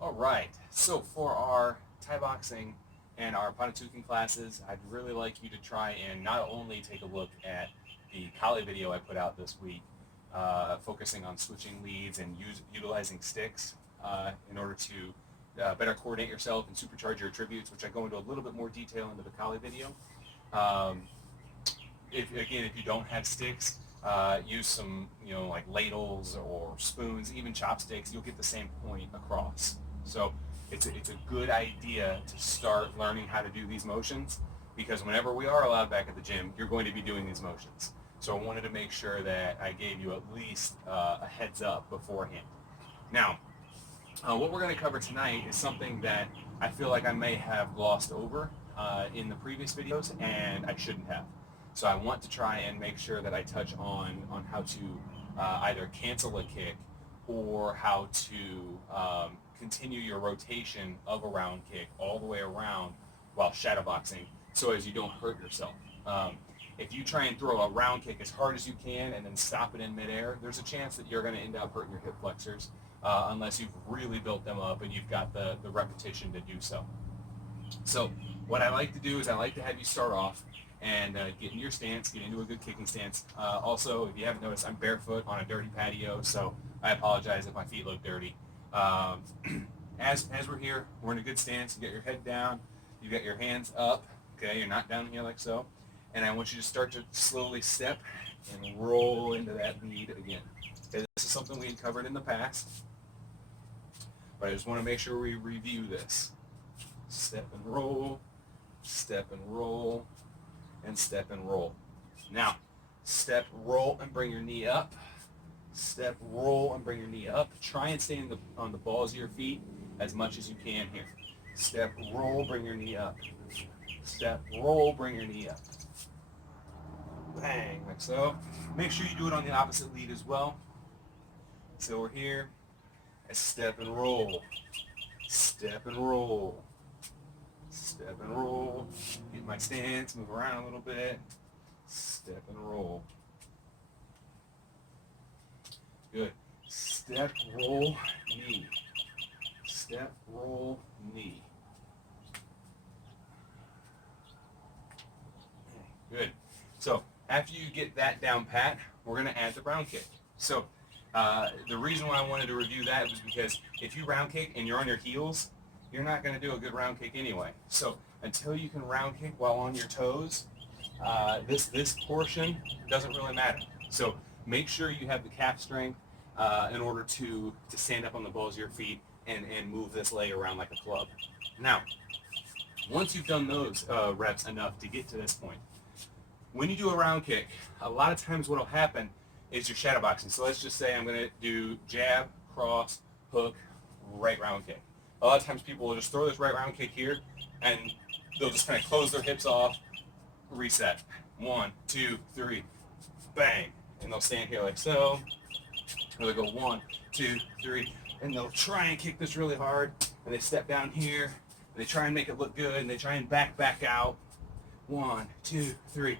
All right, so for our Thai boxing and our Panatuking classes, I'd really like you to try and not only take a look at the Kali video I put out this week, focusing on switching leads and utilizing sticks in order to better coordinate yourself and supercharge your attributes, which I go into a little bit more detail into the Kali video. Um, if you don't have sticks, use some like ladles or spoons, even chopsticks. You'll get the same point across. So it's a good idea to start learning how to do these motions, because whenever we are allowed back at the gym, you're going to be doing these motions. So I wanted to make sure that I gave you at least a heads up beforehand. Now, what we're going to cover tonight is something that I feel like I may have glossed over in the previous videos, and I shouldn't have. So I want to try and make sure that I touch on how to either cancel a kick or how to continue your rotation of a round kick all the way around while shadowboxing, so as you don't hurt yourself. If you try and throw a round kick as hard as you can and then stop it in midair, there's a chance that you're going to end up hurting your hip flexors unless you've really built them up and you've got the repetition to do so. So what I like to do is I like to have you start off and get in your stance, get into a good kicking stance. Also, if you haven't noticed, I'm barefoot on a dirty patio, so I apologize if my feet look dirty. As we're here, we're in a good stance. You get your head down, you got your hands up, okay? You're not down here like so. And I want you to start to slowly step and roll into that lead again. Okay, this is something we had covered in the past, but I just want to make sure we review this. Step and roll, step and roll, and step and roll. Now, step, roll, and bring your knee up. Step, roll, and bring your knee up. Try and stay on the balls of your feet as much as you can here. Step, roll, bring your knee up. Step, roll, bring your knee up. Bang, like so. Make sure you do it on the opposite lead as well. So we're here. I step and roll. Step and roll. Step and roll. Get my stance, move around a little bit. Step and roll. Good. Step, roll, knee. Step, roll, knee. Good. So after you get that down pat, we're going to add the round kick. So the reason why I wanted to review that was because if you round kick and you're on your heels, you're not going to do a good round kick anyway. So until you can round kick while on your toes, this portion doesn't really matter. So make sure you have the calf strength in order to stand up on the balls of your feet and move this leg around like a club. Now, once you've done those reps enough to get to this point, when you do a round kick, a lot of times what will happen is you're shadowboxing. So let's just say I'm going to do jab, cross, hook, right round kick. A lot of times people will just throw this right round kick here, and they'll just kind of close their hips off, reset. 1, 2, 3, bang. And they'll stand here like so. Or they'll go 1, 2, 3, and they'll try and kick this really hard, and they step down here, and they try and make it look good, and they try and back out. 1, 2, 3,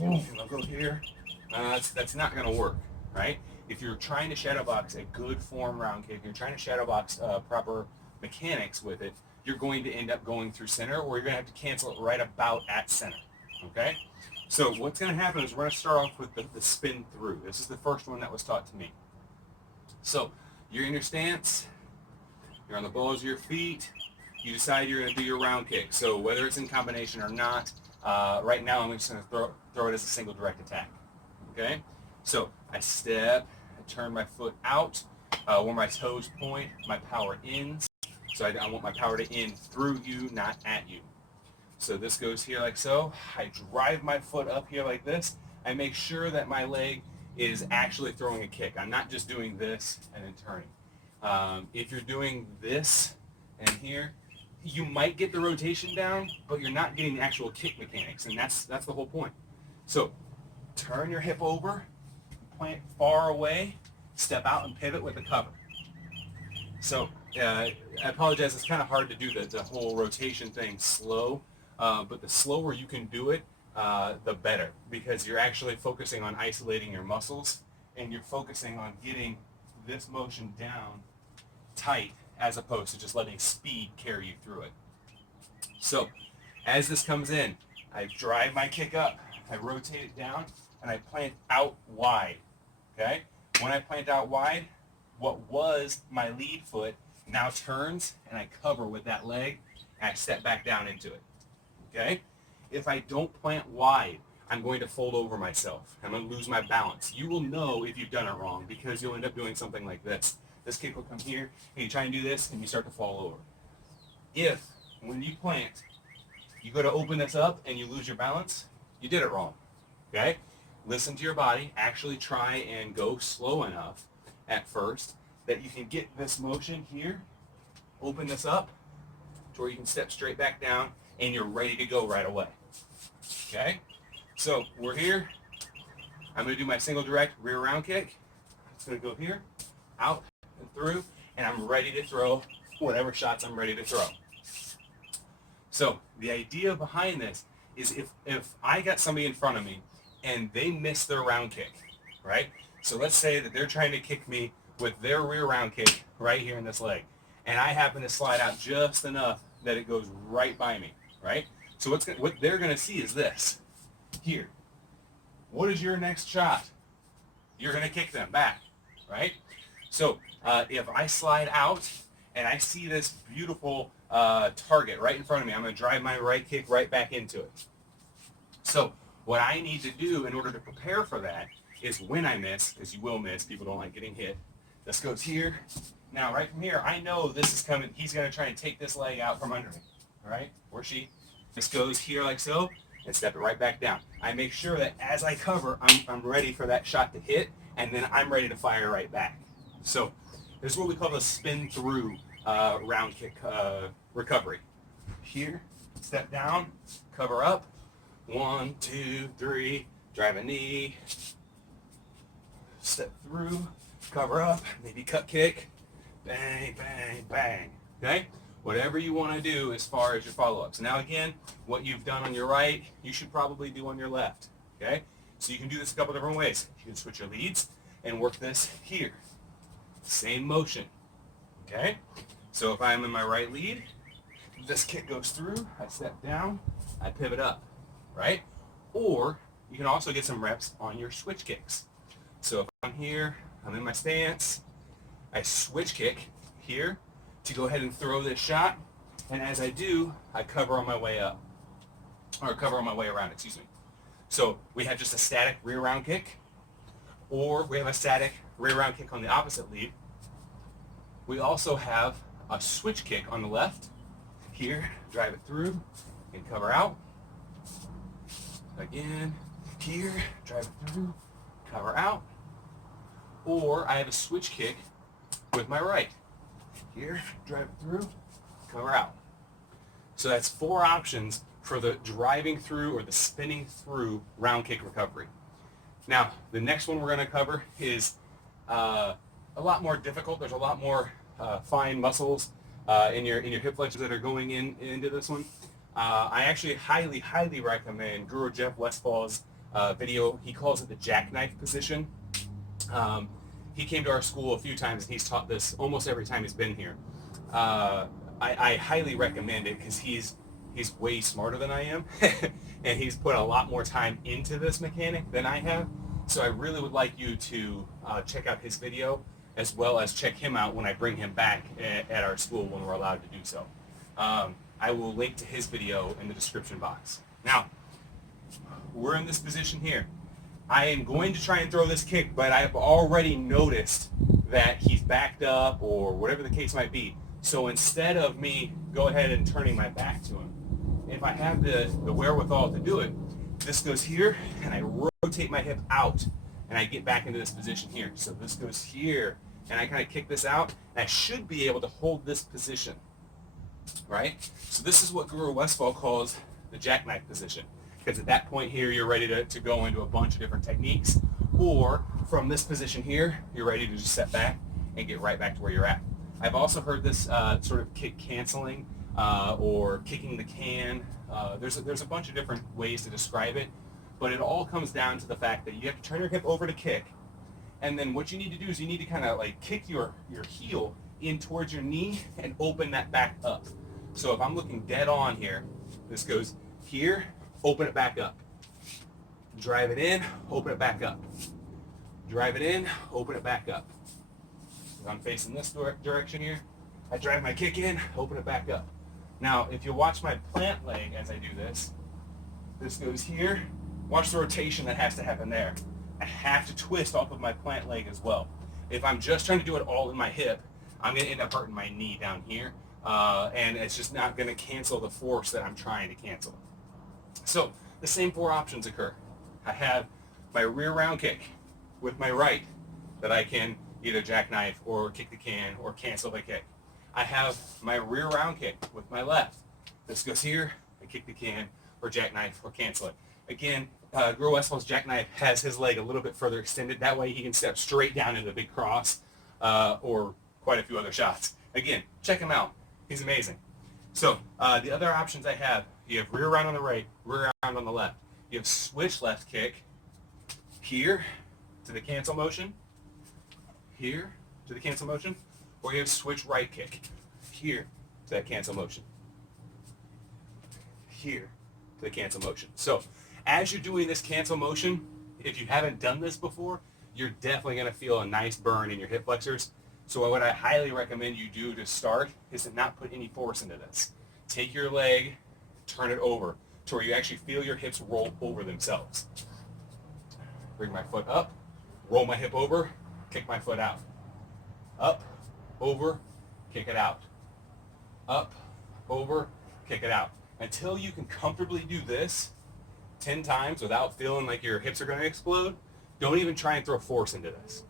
and they'll go here. That's not going to work, right? If you're trying to shadowbox a good form round kick, you're trying to shadowbox proper mechanics with it, you're going to end up going through center, or you're going to have to cancel it right about at center, okay? So what's going to happen is we're going to start off with the spin through. This is the first one that was taught to me. So you're in your stance, you're on the balls of your feet, you decide you're going to do your round kick. So whether it's in combination or not, right now I'm just going to throw it as a single direct attack. Okay? So I step, I turn my foot out, where my toes point, my power ends. So I want my power to end through you, not at you. So this goes here like so. I drive my foot up here like this. I make sure that my leg is actually throwing a kick. I'm not just doing this and then turning. If you're doing this and here, you might get the rotation down, but you're not getting the actual kick mechanics, and that's the whole point. So turn your hip over, plant far away, step out and pivot with the cover. So I apologize, it's kind of hard to do the whole rotation thing slow, but the slower you can do it, the better, because you're actually focusing on isolating your muscles, and you're focusing on getting this motion down tight as opposed to just letting speed carry you through it. So as this comes in, I drive my kick up, I rotate it down, and I plant out wide, okay? When I plant out wide, what was my lead foot now turns, and I cover with that leg, and I step back down into it, okay? If I don't plant wide, I'm going to fold over myself. I'm going to lose my balance. You will know if you've done it wrong because you'll end up doing something like this. This kick will come here, and you try and do this, and you start to fall over. If, when you plant, you go to open this up and you lose your balance, you did it wrong, okay? Listen to your body. Actually try and go slow enough at first that you can get this motion here, open this up to where you can step straight back down and you're ready to go right away, okay? So we're here. I'm going to do my single direct rear round kick. It's going to go here, out and through, and I'm ready to throw whatever shots I'm ready to throw. So the idea behind this is if I got somebody in front of me and they miss their round kick, right? So let's say that they're trying to kick me with their rear round kick right here in this leg, and I happen to slide out just enough that it goes right by me, right? So what they're going to see is this here. What is your next shot? You're going to kick them back, right? So if I slide out and I see this beautiful target right in front of me, I'm going to drive my right kick right back into it. So what I need to do in order to prepare for that is when I miss, because you will miss, people don't like getting hit, this goes here. Now right from here, I know this is coming, he's going to try and take this leg out from under me, all right, or she. This goes here like so, and step it right back down. I make sure that as I cover, I'm ready for that shot to hit, and then I'm ready to fire right back. So this is what we call the spin through round kick recovery. Here, step down, cover up, 1, 2, 3, drive a knee, step through, cover up, maybe cut kick, bang, bang, bang, okay? Whatever you want to do as far as your follow-ups. Now again, what you've done on your right, you should probably do on your left, okay? So you can do this a couple different ways. You can switch your leads and work this here. Same motion, okay? So if I'm in my right lead, this kick goes through, I step down, I pivot up, right? Or you can also get some reps on your switch kicks. So if I'm here, I'm in my stance, I switch kick here to go ahead and throw this shot, and as I do, I cover on my way up, or cover on my way around, excuse me. So we have just a static rear round kick, or we have a static rear round kick on the opposite lead. We also have a switch kick on the left. Here, drive it through and cover out. Again, here, drive it through, cover out. Or I have a switch kick with my right. Here, drive it through, cover out. So that's 4 options for the driving through or the spinning through round kick recovery. Now, the next one we're going to cover is a lot more difficult. There's a lot more fine muscles in your hip flexors that are going into this one. I actually highly recommend Guro Jeff Westfall's video. He calls it the Jackknife position. He came to our school a few times and he's taught this almost every time he's been here. I highly recommend it because he's way smarter than I am and he's put a lot more time into this mechanic than I have. So I really would like you to check out his video as well as check him out when I bring him back at our school when we're allowed to do so. I will link to his video in the description box. Now, we're in this position here. I am going to try and throw this kick, but I've already noticed that he's backed up or whatever the case might be. So instead of me go ahead and turning my back to him, if I have the wherewithal to do it, this goes here and I rotate my hip out and I get back into this position here. So this goes here and I kind of kick this out and I should be able to hold this position, right? So this is what Guro Westfall calls the jackknife position. Because at that point here, you're ready to go into a bunch of different techniques. Or from this position here, you're ready to just step back and get right back to where you're at. I've also heard this sort of kick canceling or kicking the can. There's a bunch of different ways to describe it. But it all comes down to the fact that you have to turn your hip over to kick. And then what you need to do is you need to kind of like kick your heel in towards your knee and open that back up. So if I'm looking dead on here, this goes here, open it back up. Drive it in, open it back up. Drive it in, open it back up. If I'm facing this direction here, I drive my kick in, open it back up. Now, if you watch my plant leg as I do this, this goes here. Watch the rotation that has to happen there. I have to twist off of my plant leg as well. If I'm just trying to do it all in my hip, I'm going to end up hurting my knee down here, and it's just not going to cancel the force that I'm trying to cancel. So the same 4 options occur. I have my rear round kick with my right that I can either jackknife or kick the can or cancel the kick. I have my rear round kick with my left. This goes here, I kick the can or jackknife or cancel it. Again, Guro Westfall's jackknife has his leg a little bit further extended. That way he can step straight down into the big cross or quite a few other shots. Again, check him out. He's amazing. So the other options I have, you have rear round on the right, rear round on the left. You have switch left kick here to the cancel motion, here to the cancel motion, or you have switch right kick here to that cancel motion, here to the cancel motion. So as you're doing this cancel motion, if you haven't done this before, you're definitely going to feel a nice burn in your hip flexors. So what I highly recommend you do to start is to not put any force into this. Take your leg, turn it over to where you actually feel your hips roll over themselves. Bring my foot up, roll my hip over, kick my foot out. Up, over, kick it out. Up, over, kick it out. Until you can comfortably do this 10 times without feeling like your hips are going to explode, don't even try and throw force into this.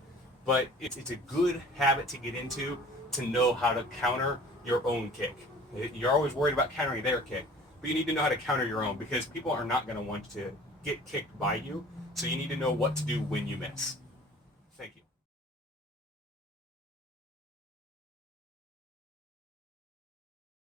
But it's a good habit to get into to know how to counter your own kick. You're always worried about countering their kick, but you need to know how to counter your own because people are not going to want to get kicked by you, so you need to know what to do when you miss.